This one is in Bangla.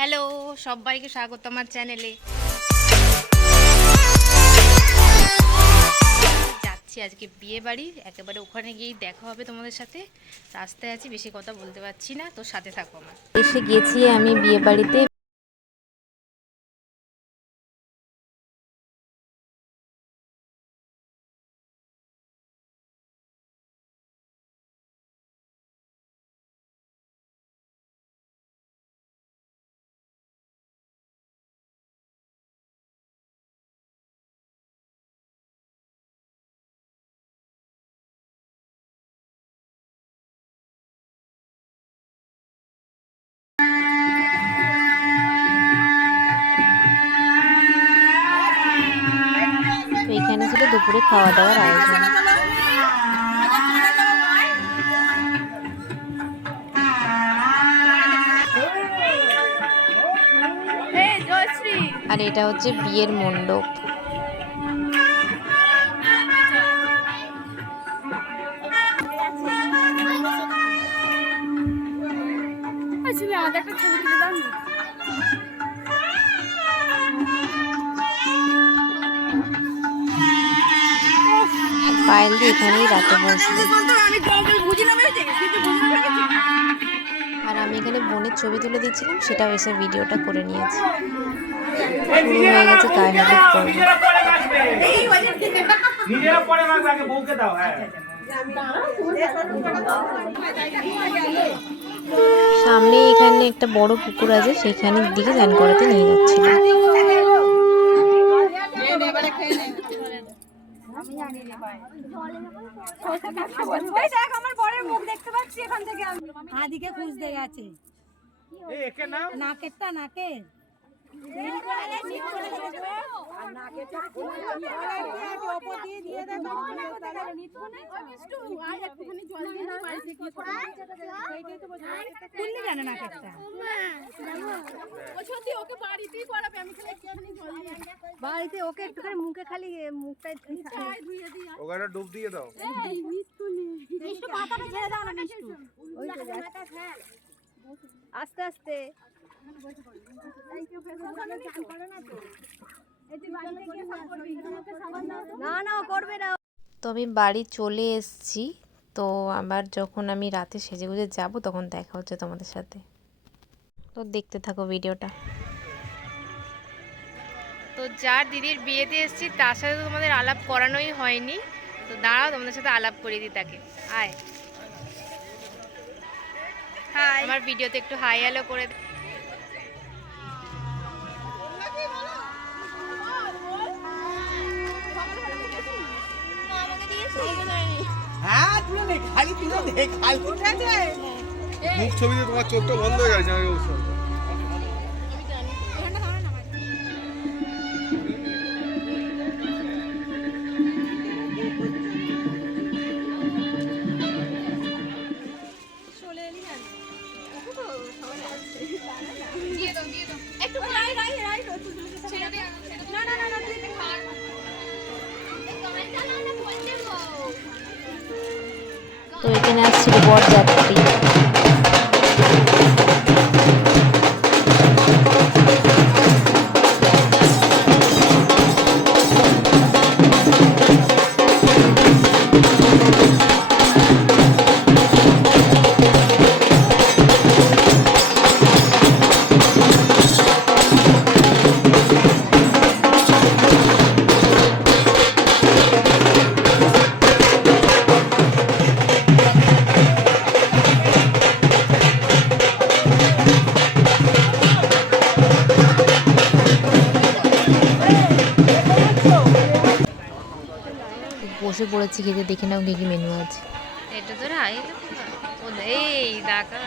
হ্যালো, সবাইকে স্বাগত আমার চ্যানেলে। যাচ্ছি আজকে বিয়ে বাড়ি, একেবারে ওখানে গিয়েই দেখা হবে তোমাদের সাথে। রাস্তায় আছি, বেশি কথা বলতে পারছি না, তো সাথে থাকো আমার। এসে গেছি আমি বিয়ে বাড়িতে। তো এখানে ছিল দুপুরে খাওয়া দাওয়ার আয়োজন। আর এটা হচ্ছে বিয়ের মণ্ডপ। পায়েল দিয়ে এখানেই রাতে বসবে। আর আমি এখানে বোনের ছবি তুলে দিচ্ছিলাম, সেটাও এসে ভিডিওটা করে নিয়েছি। শুরু হয়ে গেছে গায়ে হলুদ পর্ব। সামনে এখানে একটা বড় পুকুর আছে, সেখানের দিকে স্নান করাতে নিয়ে যাচ্ছিল। বাড়িতে ওকে একটুখানি মুখে খালি মুখটা ওখানে ডুব দিয়ে দাও। আস্তে আস্তে না না করবে না। তো আমি বাড়ি চলে এসেছি। তো আবার যখন আমি রাতে সেজেগুজে যাব তখন দেখা হচ্ছে তোমাদের সাথে। তো দেখতে থাকো ভিডিওটা। তো যার দিদির বিয়েতে এসেছি তার সাথে তো তোমাদের আলাপ করানোই হয়নি, তো দাঁড়াও তোমাদের সাথে আলাপ করিয়ে দিই তাকে। আয়, হাই, আমার ভিডিওতে একটু হাই হ্যালো করে দে। মুখ ছবিতে তোমার চোখটা বন্ধ হয়ে গেছে। তো এখানে আসছিল বরযাত্রী। বসে পড়েছি খেতে, দেখে নাও কি কি মেনু আছে। এটা তো রাই, এই দেখা